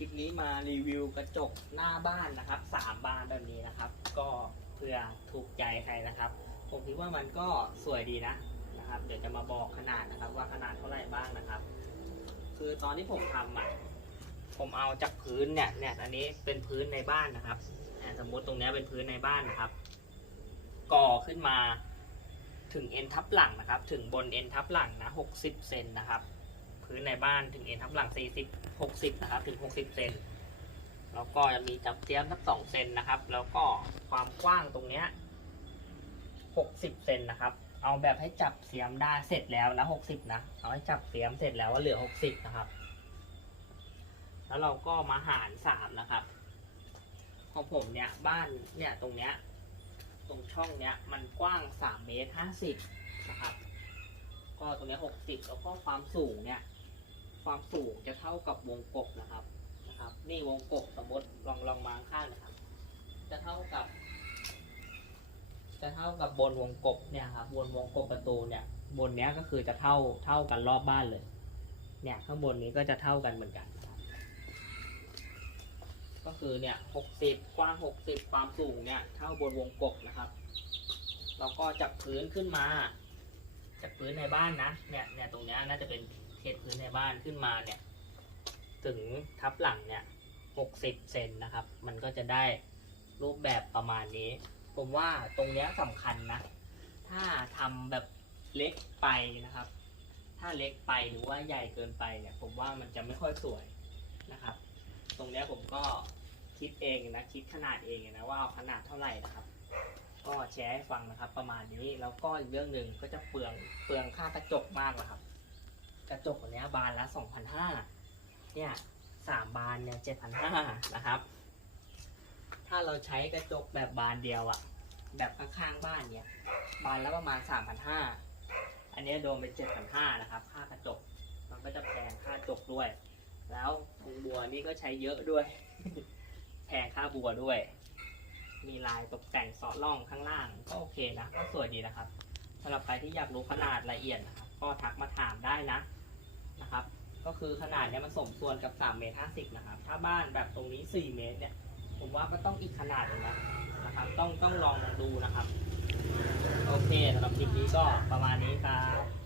ลิปนี้มารีวิวกระจกหน้าบ้านนะครับสามบานแบบนี้นะครับ ก็เพื่อถูกใจใครนะครับ ผมคิดว่ามันก็สวยดีนะนะครับ เดี๋ยวจะมาบอกขนาดนะครับ ว่าขนาดเท่าไหร่บ้างนะครับ คือตอนที่ผมทำอะผมเอาจากพื้นเนี่ยเนี่ยอันนี้เป็นพื้นในบ้านนะครับสมมติตรงเนี้ยเป็นพื้นในบ้านนะครับ ก่อขึ้นมาถึงเอ็นทับหลังนะครับ ถึงบนเอ็นทับหลังนะ60เซนนะครับ พื้นในบ้านถึงเอ็นทับหลัง 40 60 นะครับ ถึง 60 เซน แล้วก็จะมีจับเทียมสัก2เซนนะครับ แล้วก็ความกว้างตรงเนี้ย 60 เซนนะครับ เอาแบบให้จับเสียมได้เสร็จแล้วนะ 60 นะ เอาให้จับเสียมเสร็จแล้วว่าเหลือ 60 นะครับ แล้วเราก็มาหาร 3 นะครับ ของผมเนี่ยบ้านเนี่ยตรงเนี้ยตรงช่องเนี้ยมันกว้าง 3 เมตร 50 นะครับ ก็ตรงเนี้ย60 แล้วก็ความสูงเนี่ย ความสูงจะเท่ากับวงกบนะครับนะครับ นี่วงกบสมมติลองลองมาข้างนะครับ จะเท่ากับ จะเท่ากับบนวงกบเนี่ยครับบนวงกบประตูเนี่ย บนเนี้ยก็คือจะเท่าเท่ากันรอบบ้านเลย เนี่ยข้างบนนี้ก็จะเท่ากันเหมือนกัน ก็คือเนี่ย60กว้าง60ความสูงเนี่ย เท่าบนวงกบนะครับแล้วก็จากพื้นขึ้นมา จากพื้นในบ้านนะเนี่ยเนี่ยตรงเนี้ยน่าจะเป็น เขตพื้นในบ้านขึ้นมาเนี่ย ถึงทับหลังเนี่ย60เซนนะครับ มันก็จะได้รูปแบบประมาณนี้ ผมว่าตรงเนี้ยสำคัญนะ ถ้าทำแบบเล็กไปนะครับ ถ้าเล็กไปหรือว่าใหญ่เกินไปเนี่ย ผมว่ามันจะไม่ค่อยสวยนะครับ ตรงเนี้ยผมก็คิดเองนะ คิดขนาดเองนะว่าเอาขนาดเท่าไหร่นะครับ ก็แชร์ให้ฟังนะครับ ประมาณนี้ แล้วก็อีกเรื่องหนึ่งก็จะเปลืองเปลืองค่ากระจกมากนะครับ กระจกอันเนี้ยบานละ 2,500เนี่ยสามบานเนี่ย7,500นะครับ ถ้าเราใช้กระจกแบบบานเดียวอะแบบข้างๆบ้านเนี่ย บานละประมาณ 3,500อันนี้โดนไป7,500นะครับ ค่ากระจก มันก็จะแพงค่ากระจกด้วย แล้วบุงบัวนี่ก็ใช้เยอะด้วย แพงค่าบัวด้วย มีลายตกแต่งสาะล่องข้างล่างก็โอเคนะ ก็สวยดีนะครับสำหรับใครที่อยากรู้ขนาดละเอียดนะครับ ก็ทักมาถามได้นะ นะครับ ก็คือขนาดเนี้ยมันสมส่วนกับ3เมตร50นะครับ ถ้าบ้านแบบตรงนี้4เมตรเนี่ย ผมว่าก็ต้องอีกขนาดหนึงนะนะครับ ต้องต้องลองดูนะครับ โอเคสำหรับคลิปนี้ก็ประมาณนี้ครับ